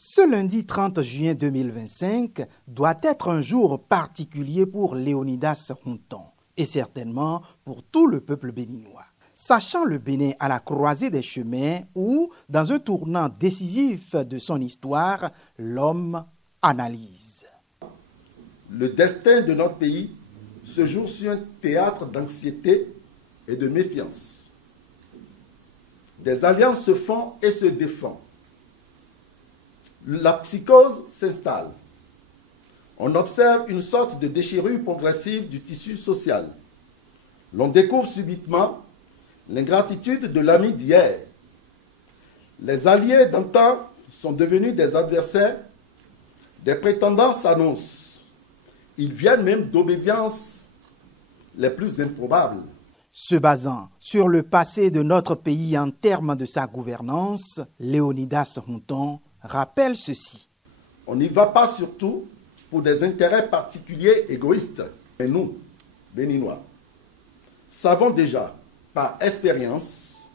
Ce lundi 30 juin 2025 doit être un jour particulier pour Léonidas Ronthon et certainement pour tout le peuple béninois. Sachant le Bénin à la croisée des chemins où, dans un tournant décisif de son histoire, l'homme analyse. Le destin de notre pays se joue sur un théâtre d'anxiété et de méfiance. Des alliances se font et se défendent. La psychose s'installe. On observe une sorte de déchirure progressive du tissu social. L'on découvre subitement l'ingratitude de l'ami d'hier. Les alliés d'antan sont devenus des adversaires. Des prétendants s'annoncent. Ils viennent même d'obédiences les plus improbables. Se basant sur le passé de notre pays en termes de sa gouvernance, Léonidas Ronthon rappelle ceci. On n'y va pas surtout pour des intérêts particuliers égoïstes. Mais nous, Béninois, savons déjà par expérience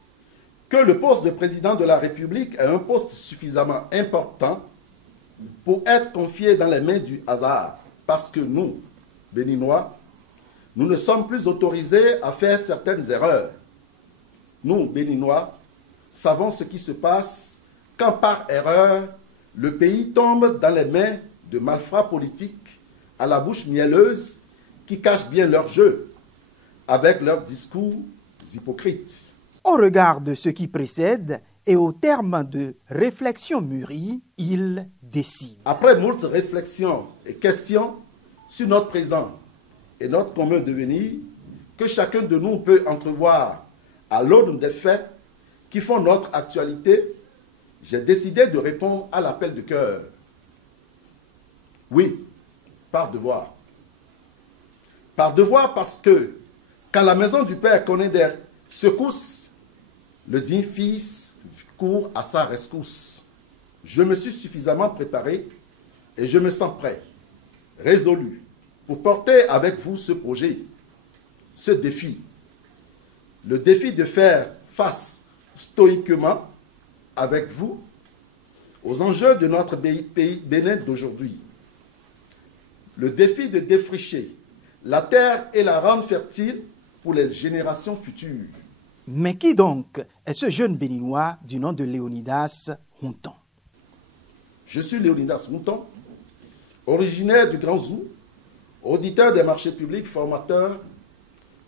que le poste de président de la République est un poste suffisamment important pour être confié dans les mains du hasard. Parce que nous, Béninois, nous ne sommes plus autorisés à faire certaines erreurs. Nous, Béninois, savons ce qui se passe quand par erreur, le pays tombe dans les mains de malfrats politiques à la bouche mielleuse qui cachent bien leur jeu avec leurs discours hypocrites. Au regard de ce qui précède et au terme de réflexions mûries, il décide. Après moult réflexions et questions sur notre présent et notre commun devenir, que chacun de nous peut entrevoir à l'aune des faits qui font notre actualité, j'ai décidé de répondre à l'appel de cœur. Oui, par devoir. Par devoir parce que quand la maison du Père connaît des secousses, le digne fils court à sa rescousse. Je me suis suffisamment préparé et je me sens prêt, résolu, pour porter avec vous ce projet, ce défi. Le défi de faire face stoïquement avec vous aux enjeux de notre pays Bénin d'aujourd'hui. Le défi de défricher la terre et la rendre fertile pour les générations futures. Mais qui donc est ce jeune Béninois du nom de Léonidas Ronthon? Je suis Léonidas Ronthon, originaire du Grand Zou, auditeur des marchés publics, formateur,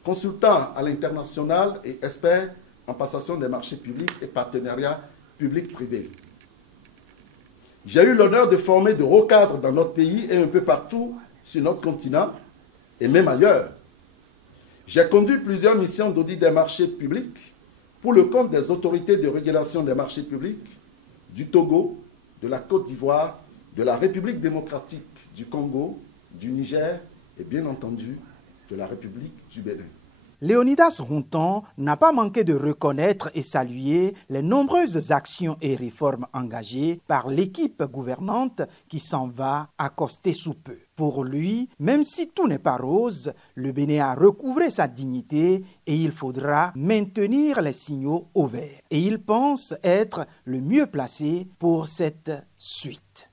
consultant à l'international et expert en passation des marchés publics et partenariats public-privé. J'ai eu l'honneur de former de hauts cadres dans notre pays et un peu partout sur notre continent et même ailleurs. J'ai conduit plusieurs missions d'audit des marchés publics pour le compte des autorités de régulation des marchés publics du Togo, de la Côte d'Ivoire, de la République démocratique du Congo, du Niger et bien entendu de la République du Bénin. Léonidas Ronthon n'a pas manqué de reconnaître et saluer les nombreuses actions et réformes engagées par l'équipe gouvernante qui s'en va accoster sous peu. Pour lui, même si tout n'est pas rose, le Bénin a recouvré sa dignité et il faudra maintenir les signaux au vert. Et il pense être le mieux placé pour cette suite.